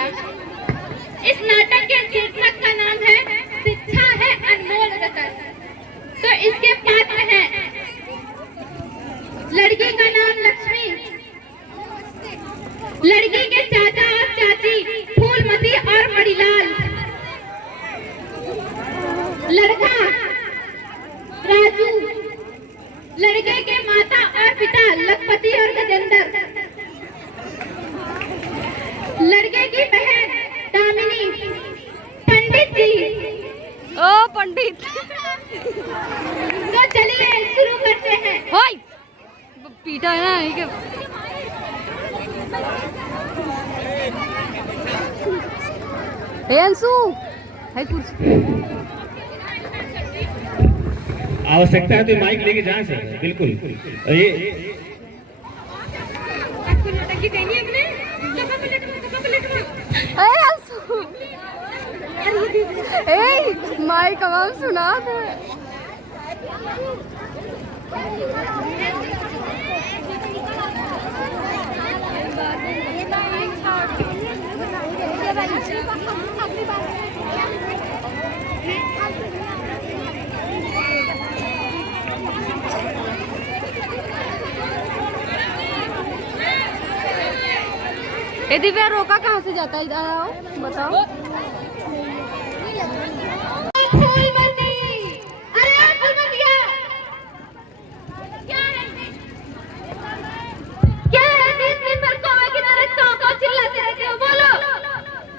बेटा। इस नाटक के शीर्षक का नाम है शिक्षा है अनमोल रतन। तो इसके पात्र हैं, लड़की का नाम लक्ष्मी, लड़की के चाचा और चाची फूलमती और मणिलाल, लड़का राजू, लड़के के माता और पिता लखपति और गजेंद्र, लड़के की बहन दामिनी, पंडित जी। ओ पंडित। तो चलिए शुरू करते हैं। हाय पीटा है ना क्या? अंशु है कुछ आवश्यकता है तो माइक लेके जाए सर, बिल्कुल। ये माई कमाल सुना दे। ये दिव्या रोका कहाँ से जाता है? इधर आओ बताओ।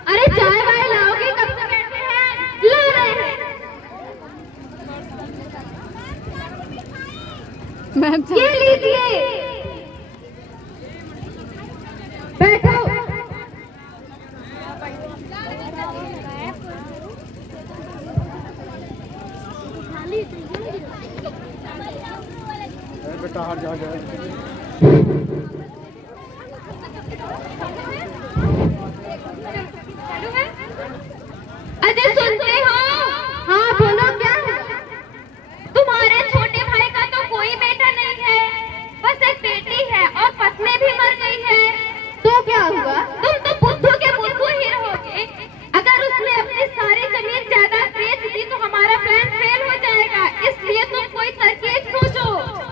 अरे चाय वाय लाओगे? कब से बैठे हैं? ला रहे हैं। मैम ये लीजिए, बैठो। बेटा हार जा जाए। अजय सुनते हो? हाँ बोलो। क्या तुम्हारे छोटे भाई का तो कोई बेटा नहीं है, बस एक बेटी है और पत्नी भी मर गई है। तो क्या हुआ? तुम तो बुद्धू के बुद्धू ही रहोगे। अगर उसने अपनी सारी जमीन जायदाद बेच दी तो हमारा प्लान फेल हो जाएगा, इसलिए तुम कोई तरकीब सोचो।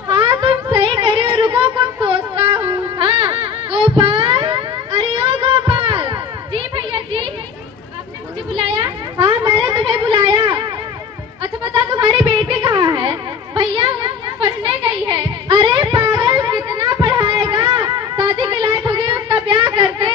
हाँ तुम सही कह रहे हो, रुको कुछ सोचता हूँ। हाँ गोपाल, अरे ओ गोपाल। जी भैया जी, आपने मुझे बुलाया? हाँ मैंने तुम्हें बुलाया। अच्छा बता तुम्हारी बेटी कहाँ है? भैया पढ़ने गई है। अरे पागल, कितना पढ़ाएगा? शादी के लायक हो गई, उसका ब्याह कर दे।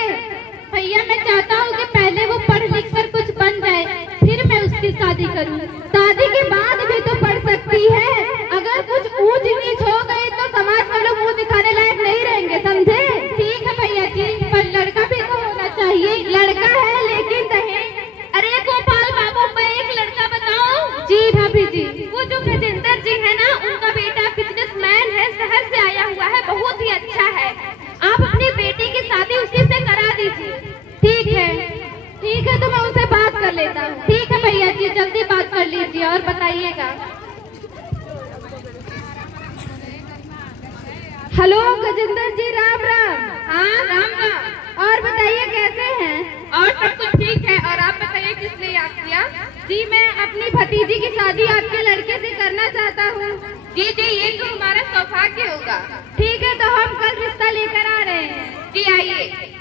भैया मैं चाहता हूँ कि पहले वो पढ़ लिख कर कुछ बन जाए, फिर मैं उसकी शादी करूँ। शादी के बाद भी तो पढ़ सकती है। अगर कुछ ऊंच नीच हो गई तो समाज में लोग मुंह दिखाने लायक नहीं रहेंगे, समझे? ठीक है भैया जी, पर लड़का भी तो होना चाहिए। लड़का है लेकिन दहेज। अरे गोपाल बाबू, मैं एक लड़का बताऊं? जी भाभी जी। वो जो गजेंद्र जी है ना, उनका बेटा बिजनेसमैन है, शहर से आया हुआ है, बहुत ही अच्छा है। आप अपनी बेटी की शादी उसी से करा दीजिए। ठीक है, ठीक है, तो मैं उनसे बात कर लेता हूँ। ठीक है भैया जी, जल्दी बात कर लीजिए और बताइएगा। हेलो गजेंद्र जी, राम राम। हाँ राम राम। और बताइए कैसे हैं? और सब कुछ ठीक है। और आप बताइए किस लिए याद किया? जी मैं अपनी भतीजी की शादी आपके लड़के से करना चाहता हूँ। जी जी, ये तो हमारा सौभाग्य होगा। ठीक है, तो हम कल रिश्ता लेकर आ रहे हैं। जी आइए।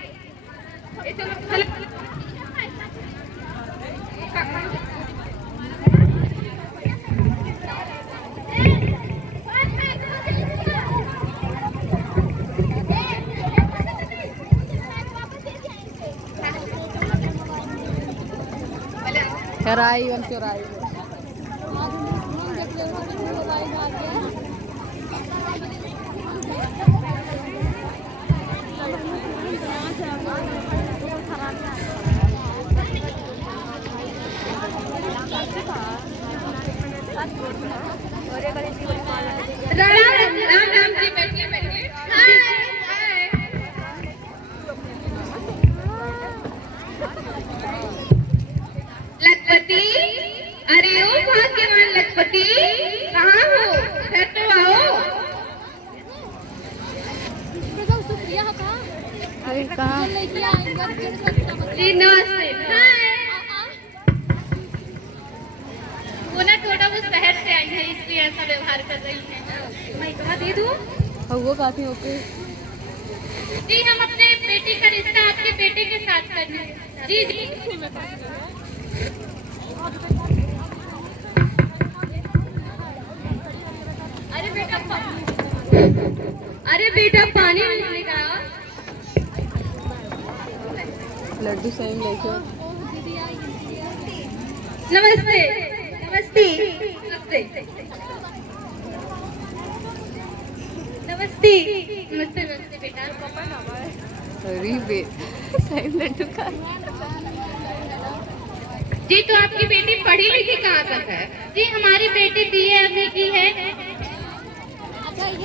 चराई और चोराई। राम राम जी, बैठिए बैठिए। लखपति, अरे ओ भाग्यवान लखपति, कहाँ हो? घर तो आओ। अरे कहाँ? जी नमस्ते। हाय। वो ना थोड़ा वो शहर से आई है इसलिए ऐसा व्यवहार कर रही है। मैं कहाँ दे दूँ? वो काफी ओके। जी हम अपने बेटी का रिश्ता आपके बेटे के साथ करने। जी जी। अरे बेटा पानी नहीं लेगा। लड्डू सेम लेके। नमस्ते नमस्ते नमस्ते नमस्ते नमस्ते नमस्ते बेटा। अरे बे सेम लड्डू का। जी तो आपकी बेटी पढ़ी लिखी कहाँ तक है? जी हमारी बेटी BA की है।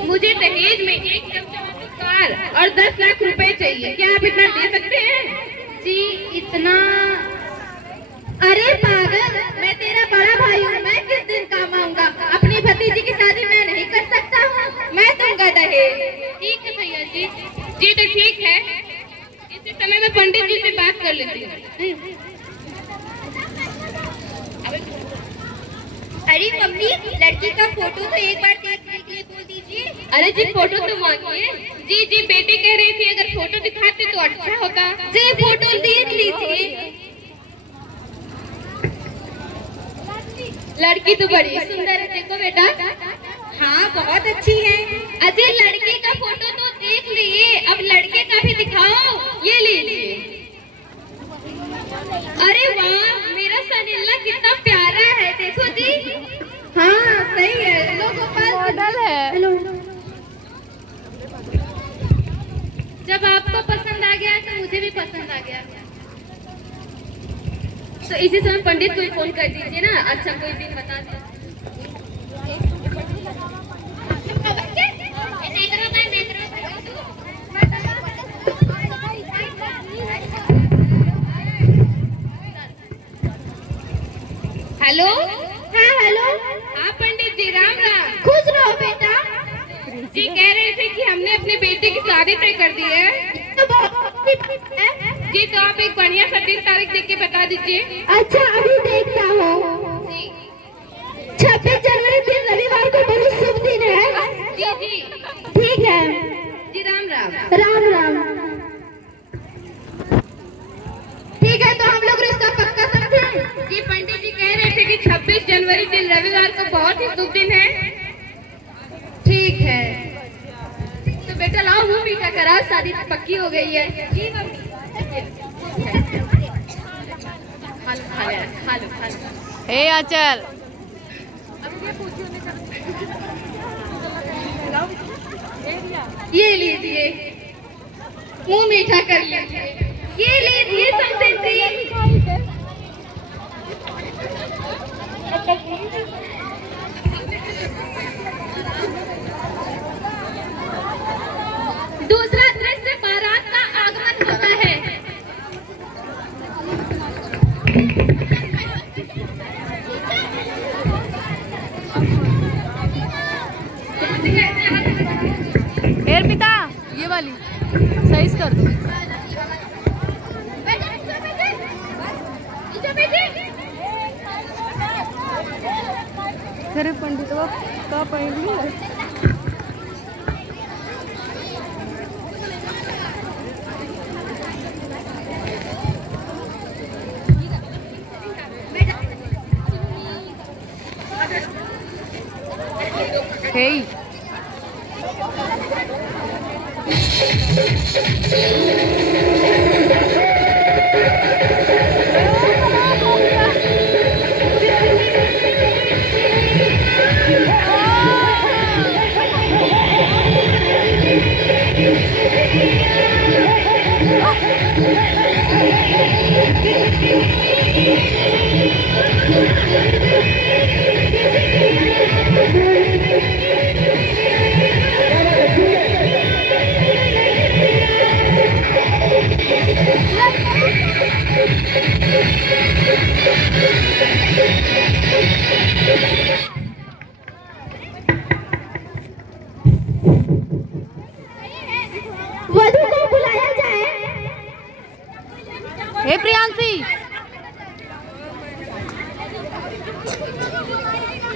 मुझे दहेज में 1 चमचा कार और 10 लाख रुपए चाहिए। क्या आप इतना दे सकते हैं? जी इतना? अरे पागल, मैं तेरा बड़ा भाई हूँ, मैं किस दिन काम आऊंगा? अपनी भतीजी की शादी मैं नहीं कर सकता हूँ, मैं दूंगा दहेज। ठीक है भैया जी। जी तो ठीक है, इसी समय मैं पंडित जी से बात कर लेती हूँ। अरे मम्मी, लड़की का फोटो तो एक बार देखने के लिए बोल दीजिए। अरे जी फोटो तो मांगिए। जी जी बेटी कह रही थी अगर फोटो दिखाते तो अच्छा होता। जी फोटो देख लीजिए। लड़की तो बड़ी सुंदर है, देखो बेटा। हाँ बहुत अच्छी है। अजय लड़की का फोटो तो देख लिए, अब लड़के का भी दिखाओ। ये लीजिए। अरे वाह, मेरा सनीला कितना प्यारा है, देखो जी। हाँ सही है। लो गोपाल मॉडल है। हेलो। जब आपको पसंद आ गया तो मुझे भी पसंद आ गया। तो इसी समय पंडित को फोन कर दीजिए ना। अच्छा कोई दिन बता दे। हेलो। हाँ हेलो। हाँ पंडित जी राम राम। खुश रहो बेटा। जी कह रहे थे कि हमने अपने बेटे की शादी तय कर दी है। जी तो आप एक बढ़िया सा दिन तारीख देख के बता दीजिए। अच्छा अभी देखता हूँ। 26 जनवरी दिन रविवार को बहुत शुभ दिन है। जी जी ठीक है। जी राम राम। राम राम। ठीक है तो हम लोग रिश्ता पक्का समझे। जी पंडित जी कह रहे थे कि 26 जनवरी दिन रविवार को बहुत ही शुभ दिन है। ठीक है तो बेटा लाओ मुंह मीठा करा, शादी पक्की हो गई है। जी मम्मी। खा लो। हे आचल। ये लीजिए, मुंह मीठा कर लीजिए। ये लीजिए समझे जी। दूसरा दृश्य बारात का आगमन होता है। पिता ये वाली साइज कर दो। अरे पंडित का पहली है। Hey.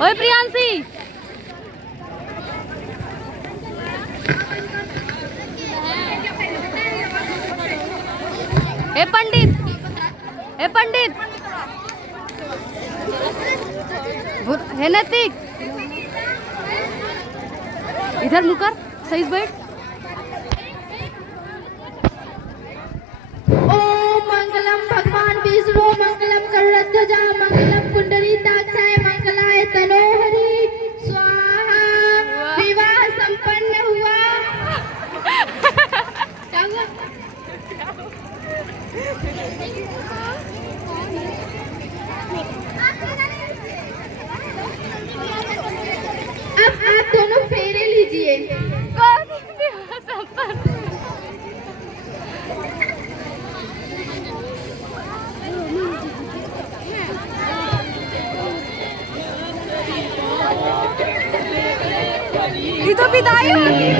ओए प्रियांशी, ए पंडित, ए पंडित, हे नैतिक, इधर मुकर, सही से बैठ। ओम मंगलम भगवान विष्णु मंगलम करुणध्वजा मंगलम कुंडलीताक्षाय मंगलाय तनोहरि स्वाहा। विवाह संपन्न हुआ। क्या हुआ? अब आप दोनों फेरे लीजिए। ये तो विदाई होगी।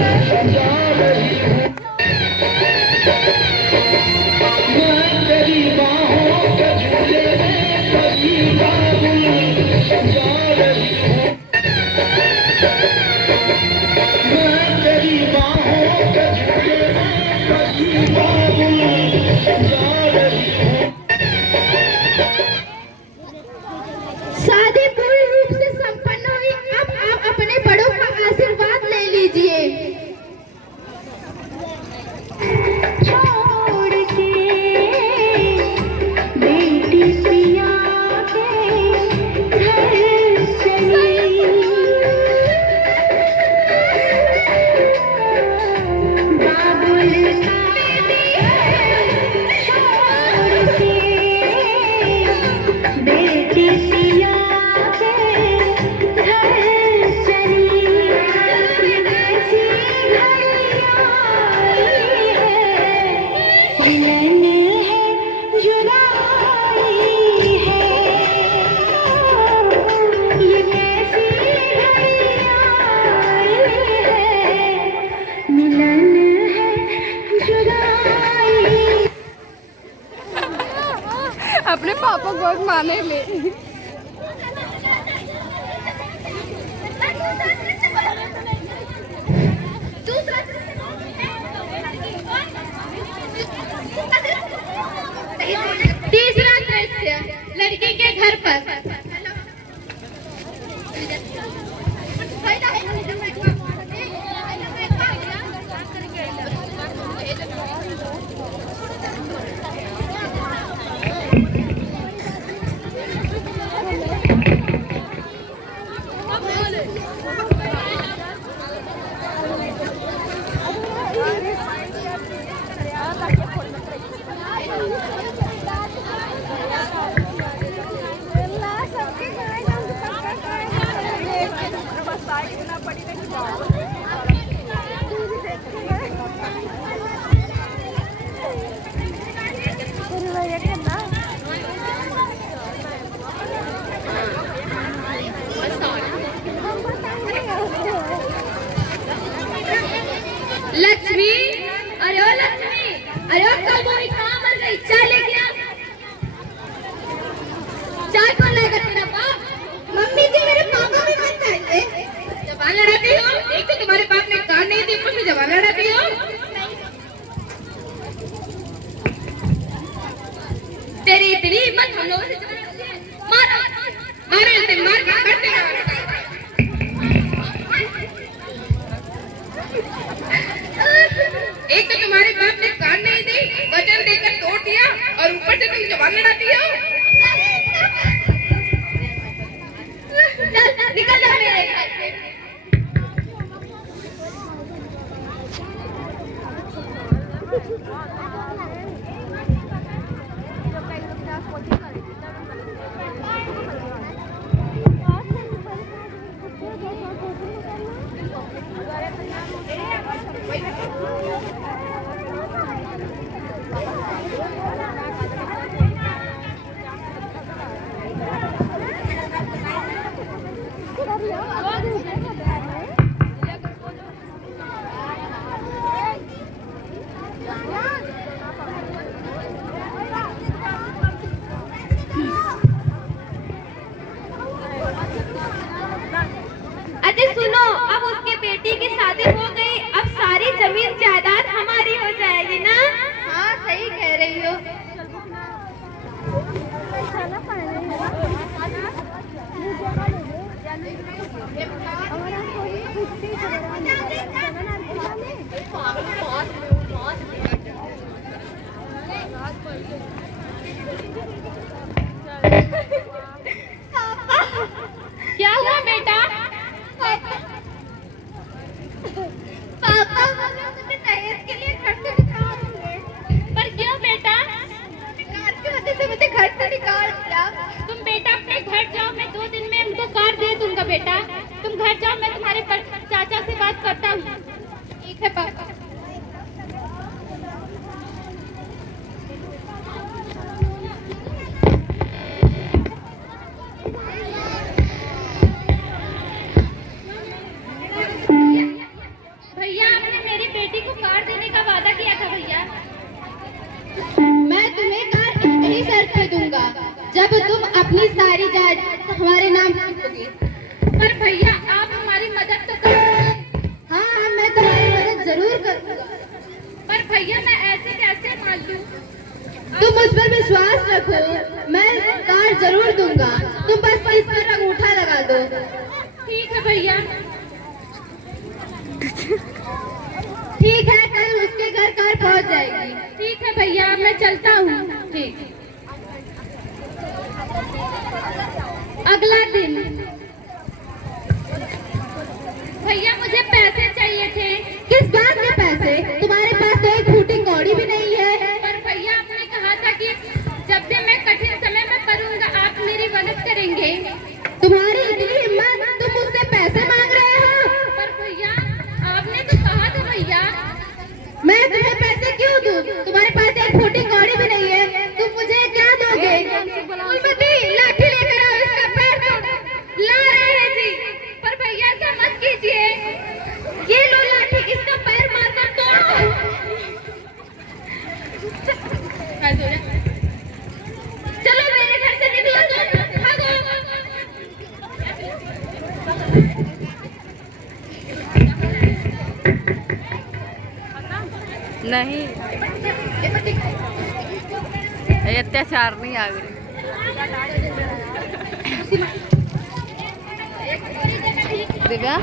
शादी पूर्ण रूप से संपन्न हुई। अब आप अपने बड़ों का आशीर्वाद ले लीजिए। छोड़ के बेटी पिया के घर चली। बाबुल का छोड़ के बेटी पिया के घर चली। ऐसी घड़ियाँ आई है, मिलन है जुदाई है। ये कैसी घड़ियाँ आई है, मिलन है जुदाई। अपने पापा को बहुत माने ले। तीसरा दृश्य लड़की के घर पर। लक्ष्मी, अरे ओ लक्ष्मी, अरे ओ कल वो कहाँ मर गई? चाय लेके आ। चाय कौन लाएगा? तेरा बाप। मम्मी जी मेरे पापा भी मत खाएंगे। जबान लड़ाती हो? एक तो तुम्हारे बाप ने कान नहीं दी, मुझे जबान लड़ाती हो? तेरी इतनी हिम्मत हम लोगों से चलती है? मारो, मारो इसे, मार के कर देगा। एक तो तुम्हारे बाप ने कान नहीं दी, वचन देकर तोड़ दिया, और ऊपर से तुम जबान लड़ाती हो। चल निकल जा मेरे घर से। सही कह रही हो। क्या हुआ बेटा? पापा बोले मुझे दहेज के लिए घर से निकाल दिए। पर क्यों बेटा? कार की वजह से मुझे घर से निकाल दिया। तुम बेटा अपने घर जाओ, मैं 2 दिन में उनको कार दे दूंगा बेटा। तुम घर जाओ, मैं तुम्हारे चाचा से बात करता हूँ। ठीक है पापा। भैया, आपने मेरी बेटी को कार देने का वादा किया था भैया। मैं तुम्हें कार एक ही शर्त पे दूंगा, जब तुम अपनी सारी जायदाद हमारे नाम लिखोगे। पर भैया, आप हमारी मदद तो करो। हाँ, मैं तुम्हारी मदद जरूर करूंगा। पर भैया, मैं ऐसे कैसे मान लूं? तुम मुझ पर विश्वास रखो, मैं कार जरूर दूंगा। तुम बस इस पर अंगूठा लगा दो। ठीक है भैया। ठीक है, कल उसके घर कार पहुंच जाएगी। ठीक है भैया, मैं चलता हूँ। ठीक। अगला दिन। भैया, मुझे पैसे चाहिए थे। किस बात के पैसे? तुम्हारे पास तो एक फूटिंग कौड़ी भी नहीं है। पर भैया, आपने कहा था कि जब भी मैं कठिन समय में करूँगा, आप मेरी मदद करेंगे। तुम्हारी इतनी हिम्मत, तुम मुझसे पैसे मांग रहे हो? पर भैया, आपने तो कहा था भैया। मैं तुम्हें पैसे क्यों दूं? तुम्हारे पास एक फूटिंग कौड़ी भी नहीं है। तुम मुझे क्या दोगे? फूलमती, लाठी लेकर आओ, इसका पैर तोड़। ला रहे हैं जी। पर भैया, ऐसा मत कीजिए। ये लो लाठी, इसका पैर मारकर तोड़ो। चलो मेरे घर से निकलो तुम, भागो। नहीं, ये अत्याचार नहीं आ गई। दिव्या,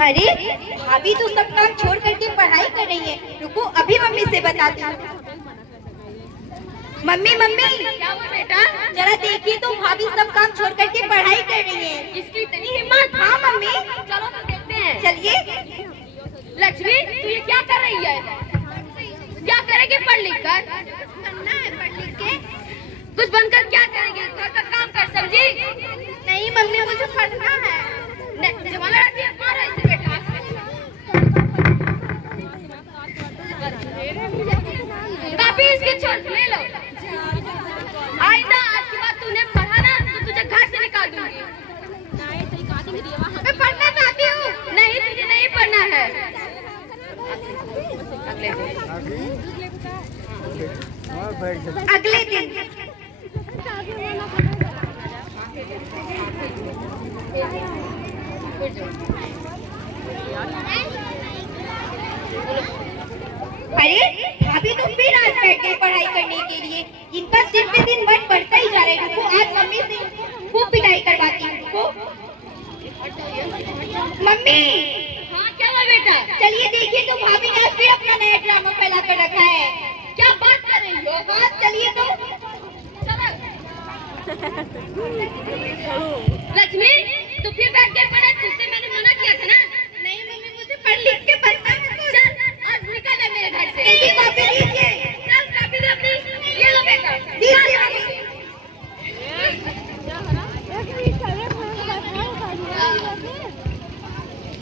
अरे भाभी तो सब काम छोड़ करके पढ़ाई कर रही है। रुको, अभी मम्मी से बताती हूँ। मम्मी मम्मी, क्या हुआ बेटा? जरा देखिए तो भाभी सब काम छोड़ करके पढ़ाई कर रही है। इसकी इतनी हिम्मत? हाँ मम्मी, चलो तो देखते हैं। चलिए। लक्ष्मी, तू ये क्या कर रही है? क्या करेगी पढ़ लिख कर? बनना है पढ़ लिख के। कुछ बनकर क्या करेगी? घर का काम कर, समझी? नहीं मम्मी, मुझे पढ़ना है। जमाना रहती है, मारो इसे बेटा। काफी इसकी छोड़, ले लो। आइंदा आज के बाद तूने पढ़ा ना तो तुझे घर से निकाल दूंगी। मैं पढ़ना चाहती हूँ। नहीं, तुझे नहीं पढ़ना है। अगले दिन। अरे भाभी तो फिर आज बैठ गए पढ़ाई करने के लिए। इनका दिन पे दिन मन बढ़ता ही जा रहा है। रुको, आज मम्मी से खूब पिटाई करवाती हूँ। रुको मम्मी। हाँ, क्या हुआ बेटा? चलिए देखिए तो भाभी ने आज फिर अपना नया ड्रामा फैला कर रखा है। क्या बात कर रही हो? हाँ चलिए तो। लक्ष्मी, तू फिर बैठ के पढ़ा। तुझसे मैंने मना किया था ना। नहीं मम्मी, मुझे पढ़ लिख के बनना है कुछ। चल, आज निकल मेरे घर से। जल्दी कॉपी लीजिए। चल, कॉपी दे अपनी। ये लो बेटा। दीजिए मम्मी।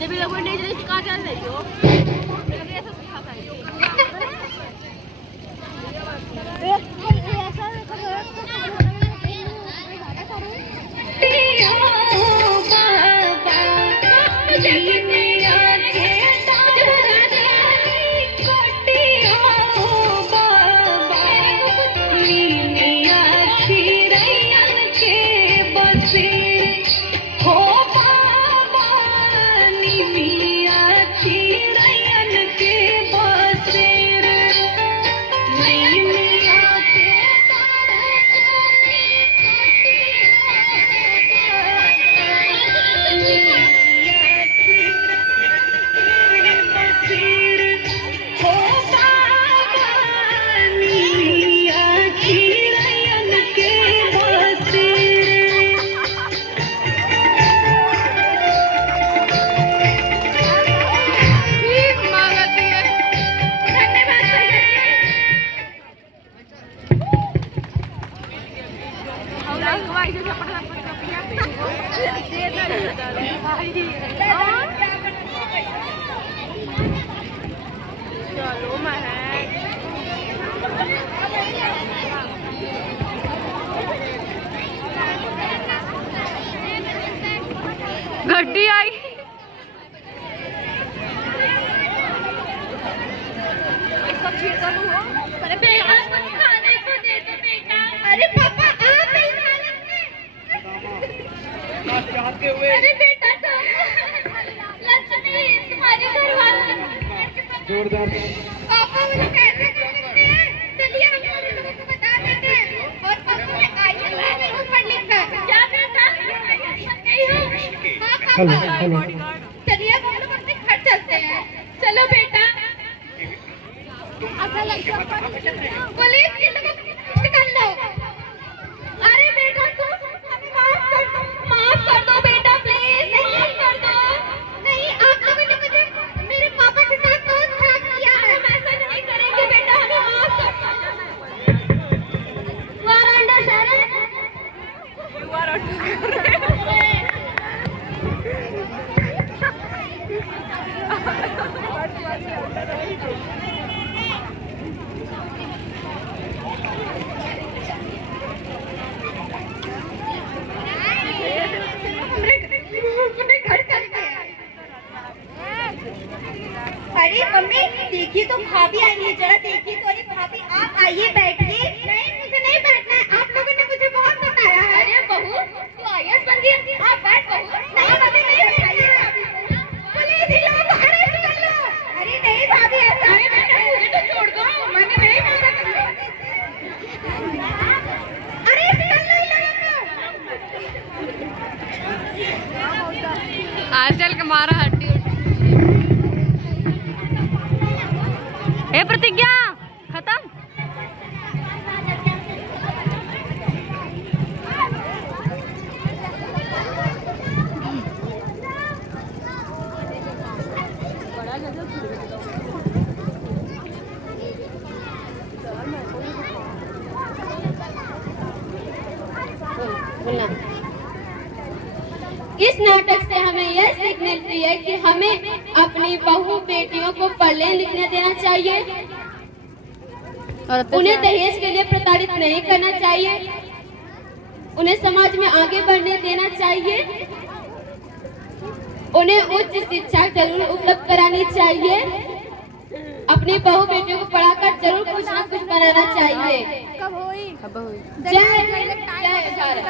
जब ये लोग नहीं कहा जा रही हो। मुझे लगवाई से झपट झपट कपिया दे दे भाई चलो मैं गड्डी आई अरे बेटा कुछ खाने को दे दो बेटा। अरे पापा आप नहीं खाने अरे बेटा तो लक्ष्मी तुम्हारे घर वाले जोरदार पापा मुझे कैसे कर सकते हैं। चलिए हम सारे लोगों को बता देते हैं और पापा ने आईएएस ऊपर लिखा क्या बेटा गई हो। हाँ पापा चलिए अब हम लोग अपने घर चलते हैं। चलो बेटा पुलिस ये लोग निकल लो। अरे बेटा तुम हमें माफ कर दो बेटा प्लीज माफ कर दो। नहीं आप लोगों ने मुझे मेरे पापा के साथ बहुत खराब किया है। हम ऐसा नहीं करेंगे बेटा हमें माफ कर दो। वारंडा शहर अरे मम्मी देखिए तो भाभी आई है जरा देखिए तो। अरे भाभी आप आइए बैठिए। नहीं मुझे नहीं बैठना है आप लोगों ने मुझे बहुत बताया है। अरे बहू तू आईएएस बन गई आप बैठ बहू। नहीं मम्मी नहीं बैठाइए पुलिस इन लोगों को अरेस्ट कर लो। अरे नहीं भाभी ऐसा अरे बेटा मुझे तो छोड़ दो मैंने नहीं मांगा तुमसे। अरेस्ट कर लो इन लोगों को। आज चल के मारा हड्डी ए प्रतिज्ञा खत्म। इस नाटक से हमें यह सीख मिलती है कि हमें अपनी बहू बेटियों को पढ़ने लिखने देना चाहिए। उन्हें दहेज के लिए प्रताड़ित नहीं करना चाहिए। उन्हें समाज में आगे बढ़ने देना चाहिए। उन्हें उच्च शिक्षा जरूर उपलब्ध करानी चाहिए। अपनी बहू बेटियों को पढ़ाकर जरूर कुछ ना कुछ बनाना चाहिए। कब हुई जय जय भारत।